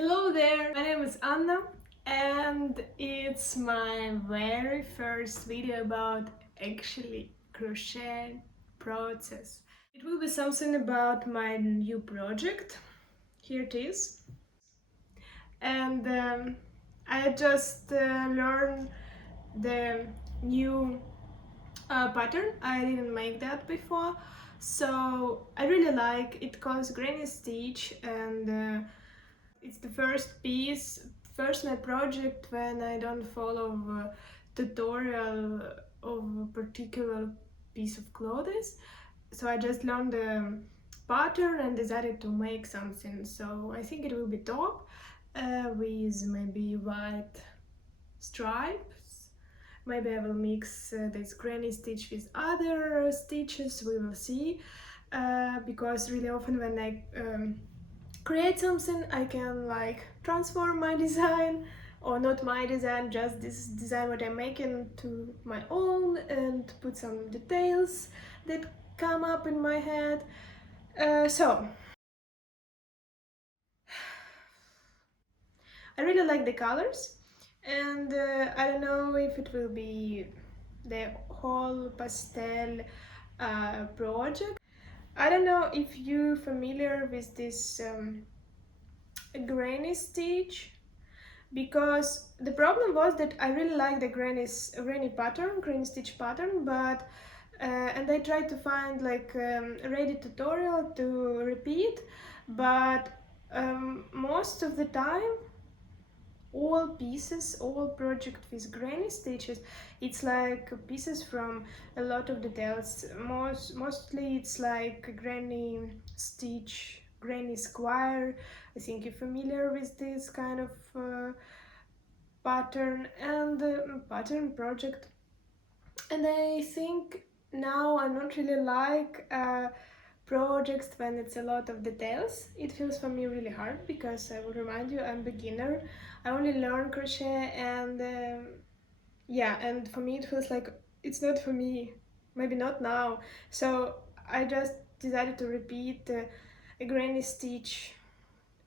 Hello there, my name is Anna and it's my very first video about actually crochet process. It will be something about my new project. Here it is. And I just learned the new pattern. I didn't make that before, so I really like it. Calls granny stitch, and it's the first piece, first my project when I don't follow a tutorial of a particular piece of clothes. So I just learned the pattern and decided to make something. So I think it will be top with maybe white stripes. Maybe I will mix this granny stitch with other stitches, we will see. Because really often when I create something, I can like transform my design, or not my design, just this design what I'm making to my own, and put some details that come up in my head. So I really like the colors, and I don't know if it will be the whole pastel project. I don't know if you're familiar with this granny stitch, because the problem was that I really like the granny pattern, granny stitch pattern, but and I tried to find like a ready tutorial to repeat, but most of the time all pieces, all project with granny stitches, it's like pieces from a lot of details. Mostly it's like granny stitch, granny square. I think you're familiar with this kind of pattern and pattern project. And I think now I don't really like projects when it's a lot of details. It feels for me really hard, because I will remind you, I'm beginner. I only learn crochet, and yeah, and for me it feels like it's not for me, maybe not now. So I just decided to repeat a granny stitch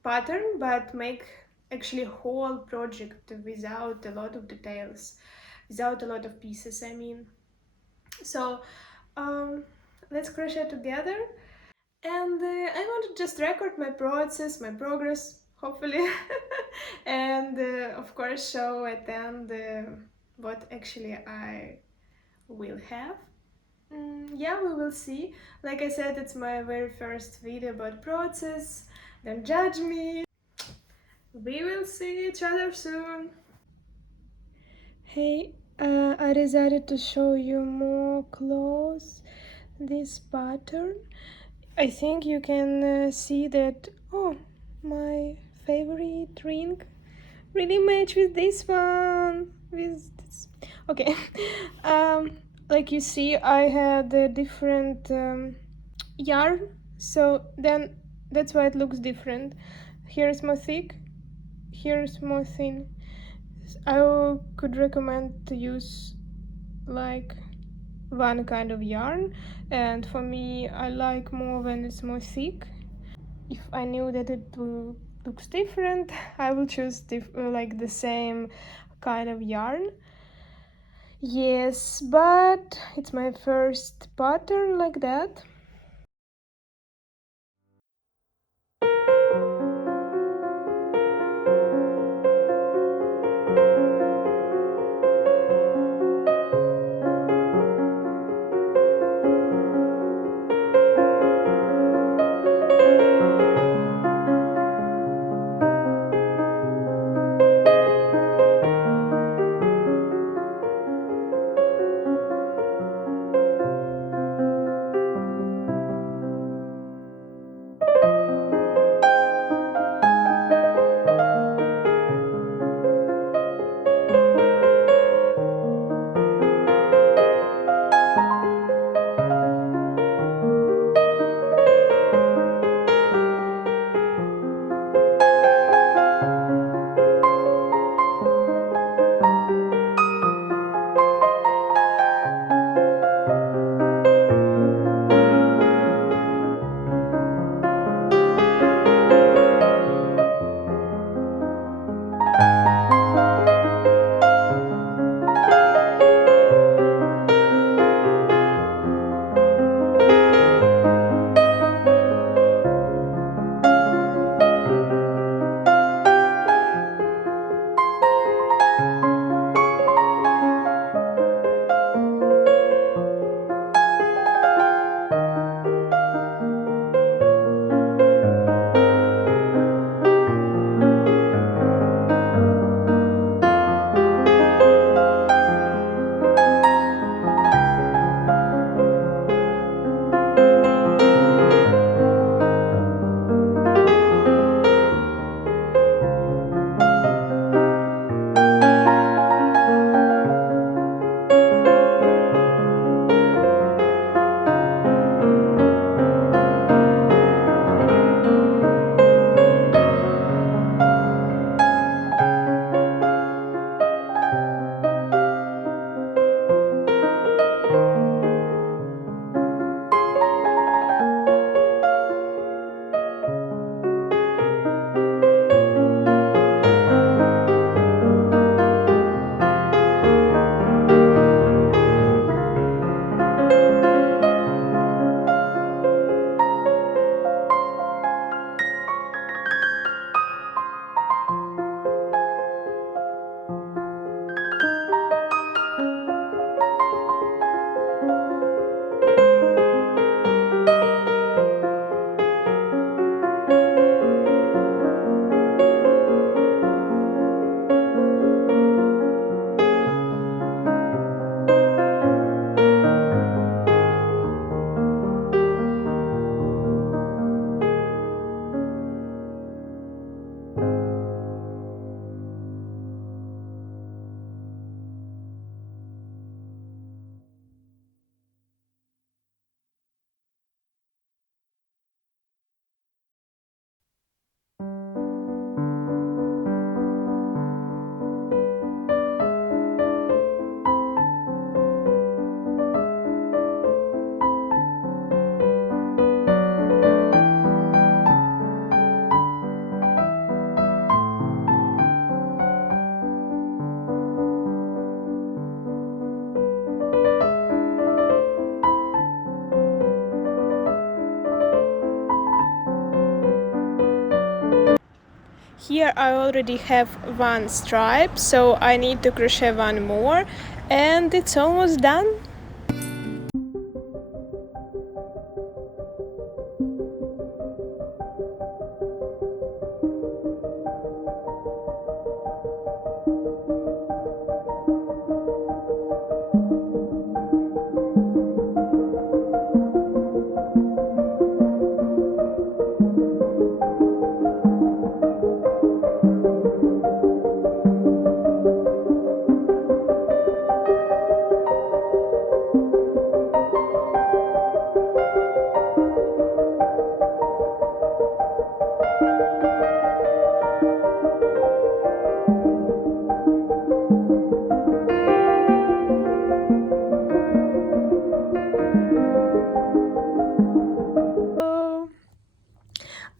pattern, but make actually whole project without a lot of details, without a lot of pieces, I mean. So let's crochet together, and I want to just record my process, my progress, hopefully, and of course show at the end what actually I will have. Yeah, we will see. Like I said, it's my very first video about process. Don't judge me. We will see each other soon. Hey, I decided to show you more close this pattern. I think you can see that, oh, my favorite ring really match with this one, with this. Okay. Like you see, I had a different yarn, so then that's why it looks different. Here's more thick, here's more thin. I could recommend to use like one kind of yarn, and for me I like more when it's more thick. If I knew that it looks different, I will choose like the same kind of yarn. Yes, but it's my first pattern like that. Here I already have one stripe, so I need to crochet one more, and it's almost done.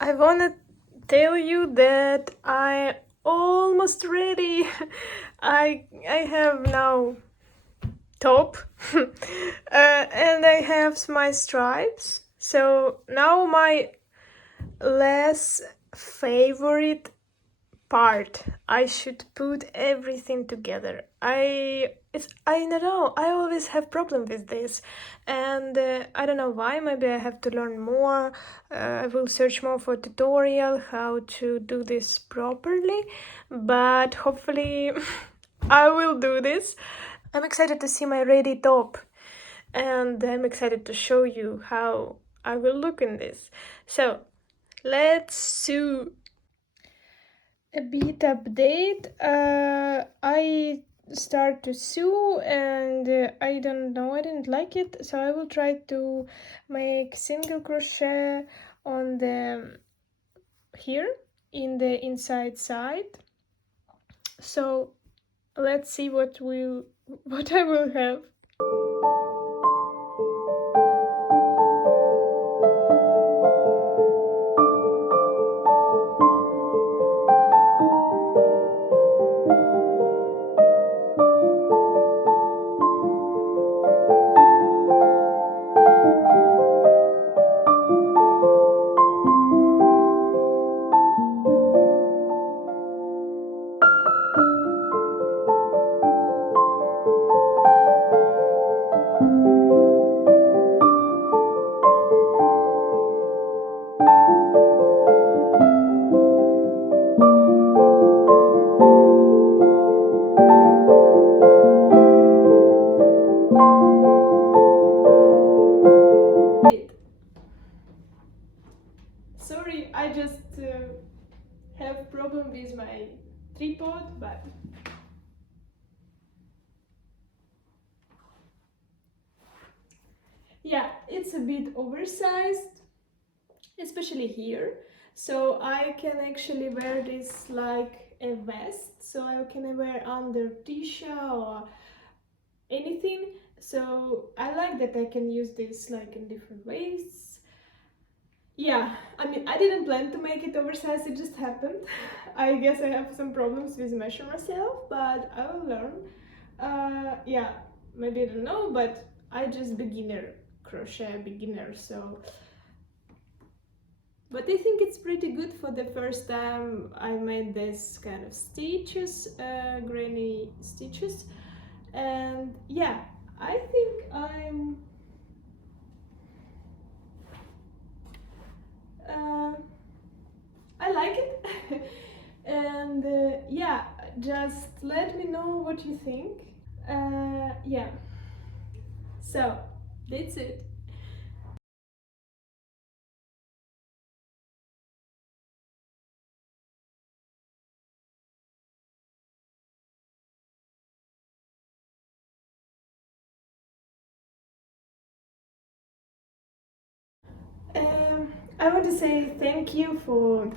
I wanna tell you that I'm almost ready. I have now top and I have my stripes. So now my less favorite part. I should put everything together. I don't know. I always have problem with this, and I don't know why. Maybe I have to learn more. I will search more for tutorial how to do this properly, but hopefully I will do this. I'm excited to see my ready top, and I'm excited to show you how I will look in this. So let's sew. A bit update. I start to sew and I don't know, I didn't like it, so I will try to make single crochet on the here in the inside side. So let's see what I will have. Sorry, I just have problem with my tripod, but yeah, it's a bit oversized, especially here. So I can actually wear this like a vest, so I can wear under t-shirt or anything. So I like that I can use this like in different ways. Yeah, I mean, I didn't plan to make it oversized, it just happened. I guess I have some problems with measure myself, but I will learn. Yeah, maybe I don't know, but I just crochet beginner, so. But I think it's pretty good for the first time I made this kind of stitches, granny stitches. And yeah, I think uh, I like it. And yeah, just let me know what you think. Yeah, so that's it. I want to say thank you for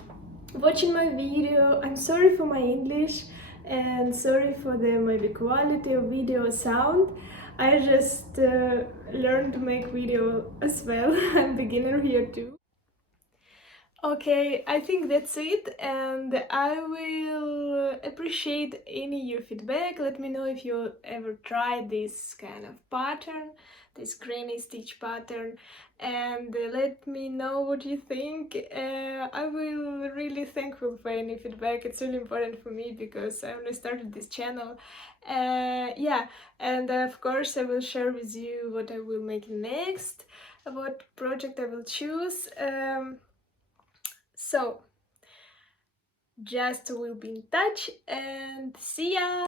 watching my video. I'm sorry for my English and sorry for the maybe quality of video sound. I just learned to make video as well. I'm beginner here too. Okay, I think that's it, and I will appreciate any your feedback. Let me know if you ever tried this kind of pattern. this granny stitch pattern, and let me know what you think. I will really thankful for any feedback. It's really important for me because I only started this channel. Yeah, and of course I will share with you what I will make next, what project I will choose. So just we'll be in touch and see ya!